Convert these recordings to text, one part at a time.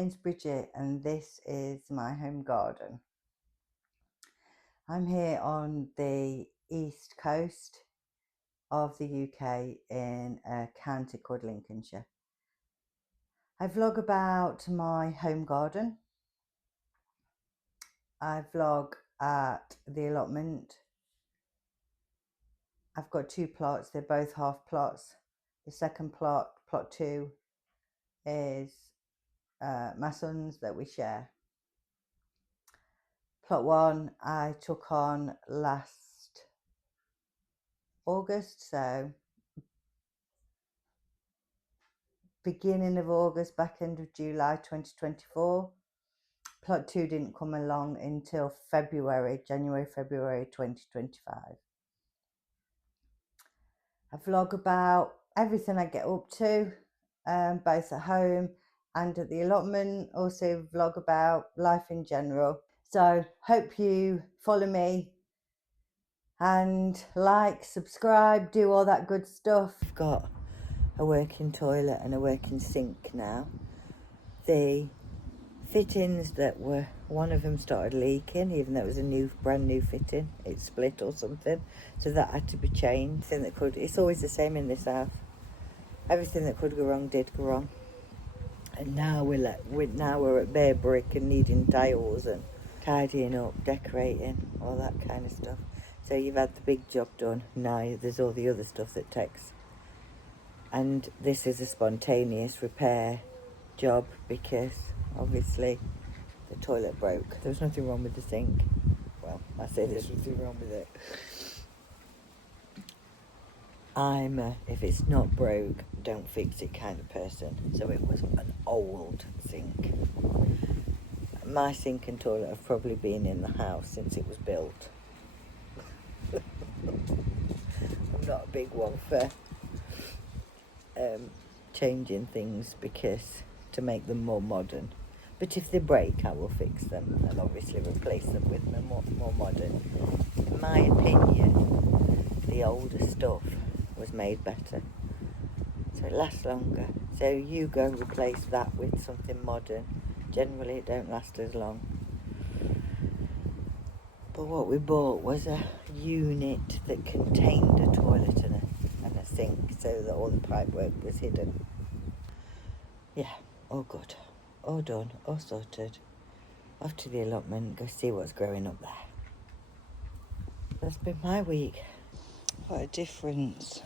My name's Bridget and this is my home garden. I'm here on the east coast of the UK in a county called Lincolnshire. I vlog about my home garden. I vlog at the allotment. I've got two plots, they're both half plots. The second plot, plot 2, is my son's that we share. Plot 1 I took on last August, so beginning of August, back end of July 2024. Plot 2 didn't come along until January, February 2025. I vlog about everything I get up to, both at home and at the allotment. Also vlog about life in general. So hope you follow me and like, subscribe, do all that good stuff. I've got a working toilet and a working sink now. The fittings that were, one of them started leaking, even though it was a brand new fitting. It split or something, so that had to be changed. It's always the same in this house. Everything that could go wrong did go wrong. And now we're at bare brick and needing tiles and tidying up, decorating, all that kind of stuff. So you've had the big job done. Now there's all the other stuff that takes. And this is a spontaneous repair job because obviously the toilet broke. There was nothing wrong with the sink. Well, I say there's nothing wrong with it. I'm if it's not broke, don't fix it kind of person. So it was an old sink. My sink and toilet have probably been in the house since it was built. I'm not a big one for changing things because to make them more modern. But if they break, I will fix them and obviously replace them with more modern. In my opinion, the older stuff was made better, so it lasts longer. So you go replace that with something modern. Generally, it don't last as long. But what we bought was a unit that contained a toilet and a sink, so that all the pipework was hidden. Yeah, all good. All done, all sorted. Off to the allotment, go see what's growing up there. That's been my week. What a difference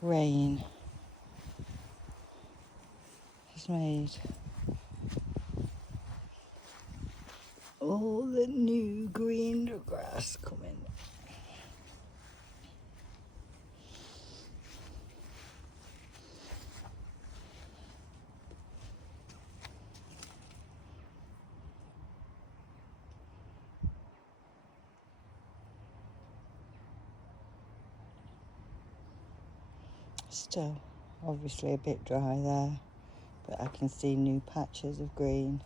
rain has made. All the new green grass coming. Still, obviously a bit dry there, but I can see new patches of green.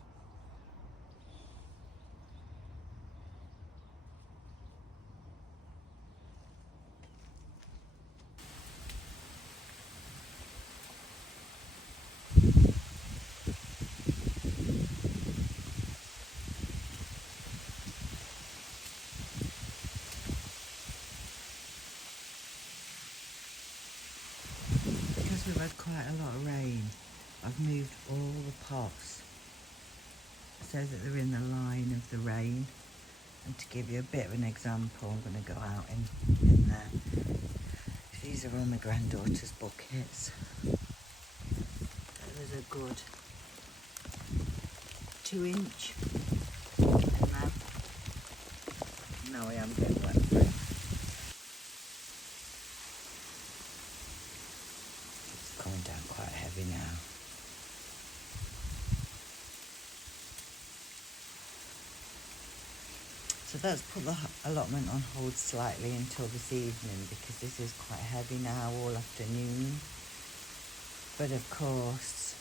Because we've had quite a lot of rain, I've moved all the pots so that they're in the line of the rain. And to give you a bit of an example, I'm going to go out in there. These are all my granddaughter's buckets. There's a good 2-inch in there. Now I am getting wet through. It's coming down quite heavy now. So that's put the allotment on hold slightly until this evening because this is quite heavy now all afternoon. But of course,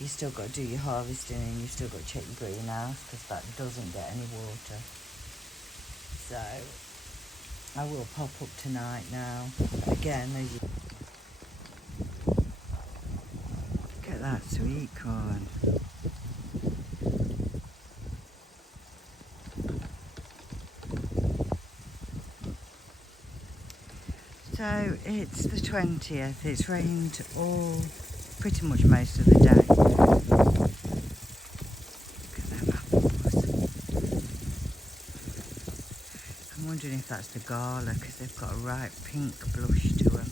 you still got to do your harvesting and you still got to check your greenhouse because that doesn't get any water. So I will pop up tonight now. Again, as you that sweet corn. So it's the 20th, it's rained pretty much most of the day. Look at them apples. I'm wondering if that's the gala because they've got a ripe pink blush to them.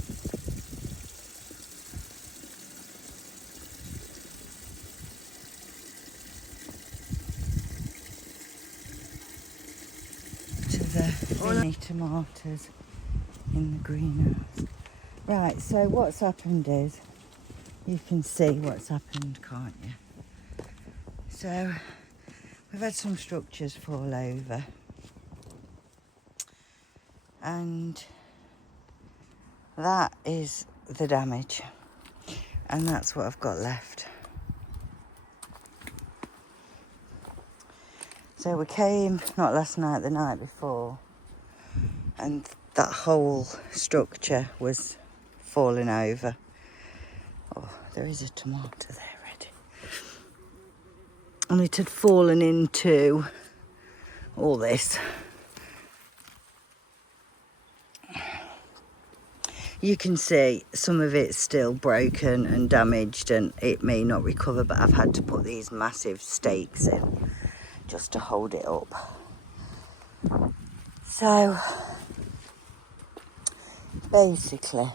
To the mini tomatoes in the greenhouse. Right, so what's happened is, you can see what's happened, can't you? So, we've had some structures fall over. And that is the damage. And that's what I've got left. So we came, not last night, the night before, and that whole structure was falling over. Oh, there is a tomato there ready. And it had fallen into all this. You can see some of it's still broken and damaged and it may not recover, but I've had to put these massive stakes in just to hold it up. So basically,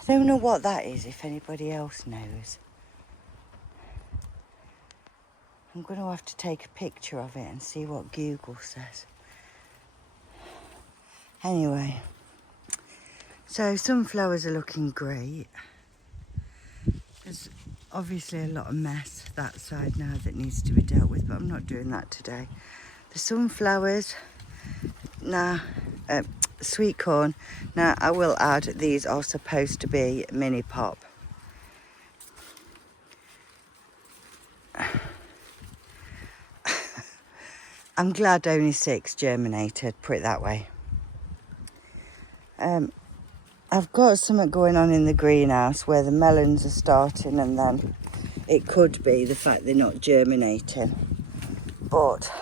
I don't know what that is, if anybody else knows. I'm going to have to take a picture of it and see what Google says. Anyway, so sunflowers are looking great. There's obviously a lot of mess that side now that needs to be dealt with, but I'm not doing that today. The sunflowers, now, sweet corn. Now, I will add, these are supposed to be mini pop. I'm glad only 6 germinated, put it that way. I've got something going on in the greenhouse where the melons are starting, and then it could be the fact they're not germinating. But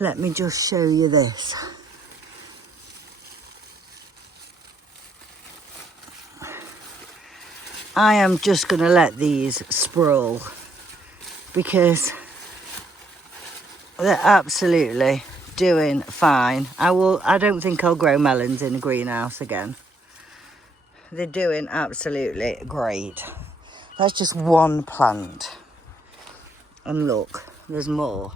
let me just show you this. I am just going to let these sprawl because they're absolutely doing fine. I don't think I'll grow melons in a greenhouse again. They're doing absolutely great. That's just one plant. And look, there's more.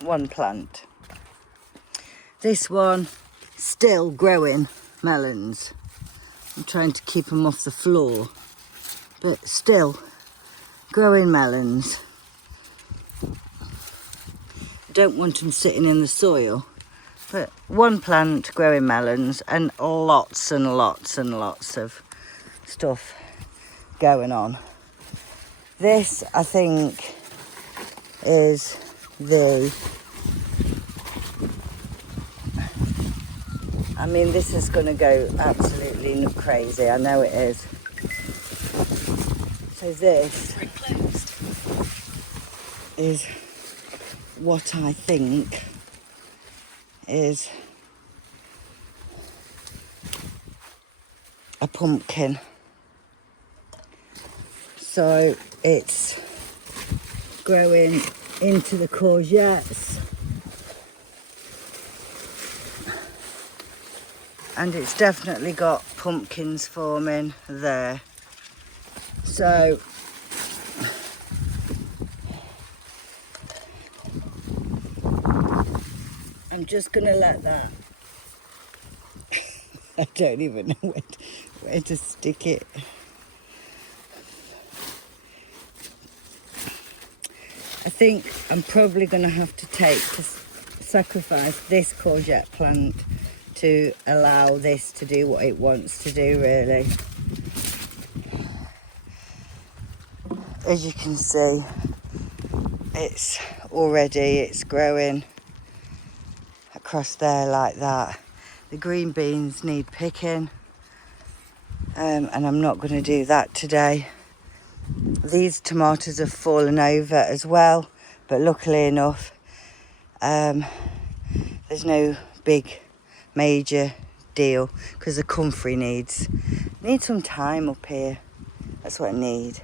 One plant. This one, still growing melons. I'm trying to keep them off the floor, but still growing melons. Don't want them sitting in the soil, but one plant growing melons and lots and lots and lots of stuff going on. This, I think, is this is going to go absolutely crazy. I know it is. So this is what I think is a pumpkin. So it's growing into the courgettes. And it's definitely got pumpkins forming there. So I'm just going to let that. I don't even know where to stick it. I think I'm probably going to have to sacrifice this courgette plant to allow this to do what it wants to do, really. As you can see, it's growing across there like that. The green beans need picking. and I'm not going to do that today. These tomatoes have fallen over as well, but luckily enough there's no big major deal because the comfrey needs some time up here. That's what I need.